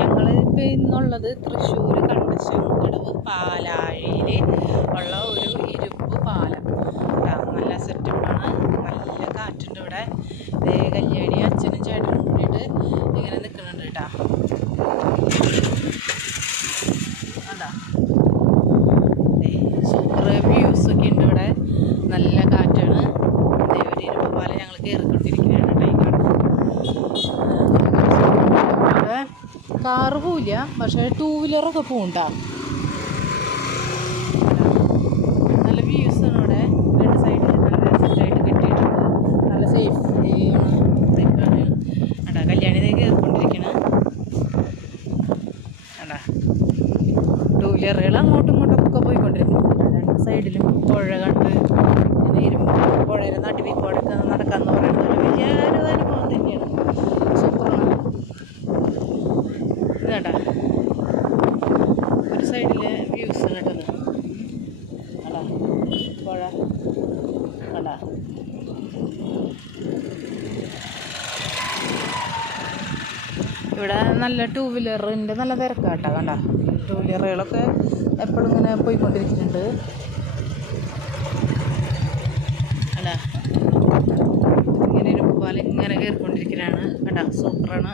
ഞങ്ങൾ ഇപ്പോൾ ഇന്നുള്ളത് തൃശ്ശൂർ കണ്ടശങ്കടവ് പാലാഴിയിൽ ഉള്ള ഒരു ഇരുമ്പ് പാലം. നല്ല സെറ്റപ്പാണ്. നല്ല കാറ്റുണ്ട് ഇവിടെ. കല്യാണി അച്ഛനും ചേട്ടനും കൂടിയിട്ട് ഇങ്ങനെ നിൽക്കുന്നുണ്ട് കേട്ടാ അതാ സൂപ്പർ വ്യൂസ് ഒക്കെ ഉണ്ട് ഇവിടെ നല്ല കാറ്റാണ് ദേ ഒരു ഇരുമ്പ് പാലം ഞങ്ങൾ കയറിക്കൊണ്ടിരിക്കുകയാണ് കേട്ടോ ഈ കാണുന്നത് ഇവിടെ കാറ് പോവില്ല പക്ഷേ ടൂ വീലറൊക്കെ പോകണ്ട നല്ല വ്യൂസ് ആണ് അവിടെ. രണ്ട് സൈഡിൽ നല്ല സെറ്റായിട്ട് കെട്ടിയിട്ടുണ്ട്. നല്ല സേഫ് ആണ്. ഇതൊക്കെയാണ് അടാ കല്യാണി ഇതേ കയറിക്കൊണ്ടിരിക്കണ. അടാ ടൂ വീലറുകൾ അങ്ങോട്ടും ഇങ്ങോട്ടും ഒക്കെ പോയിക്കൊണ്ടിരിക്കുന്നു രണ്ട് സൈഡിലും പുഴ കണ്ട് ഇങ്ങനെ ഇരുമ്പ് പുഴയുടെ നടുവിൽ കൂടെയൊക്കെ നടക്കാന്ന് പറയുന്നത് വലിയ ഒരു അനുഭവം തന്നെയാണ് സൂപ്പറാണ് ഇത് കേട്ടാ ഒരു സൈഡിലെ വ്യൂസ് കേട്ടത് അടാ പുഴ അടാ ഇവിടെ നല്ല ടൂ വീലറിന്റെ നല്ല തിരക്കാട്ടോ കണ്ട? ടൂ വീലറുകളൊക്കെ എപ്പോഴും ഇങ്ങനെ പോയിക്കൊണ്ടിരിക്കുന്നുണ്ട്. അല്ല ഇങ്ങനെ ഒരു പോലെ ഇങ്ങനെ കയറിക്കൊണ്ടിരിക്കുന്നതാണ് കണ്ട? സൂപ്പറാണ്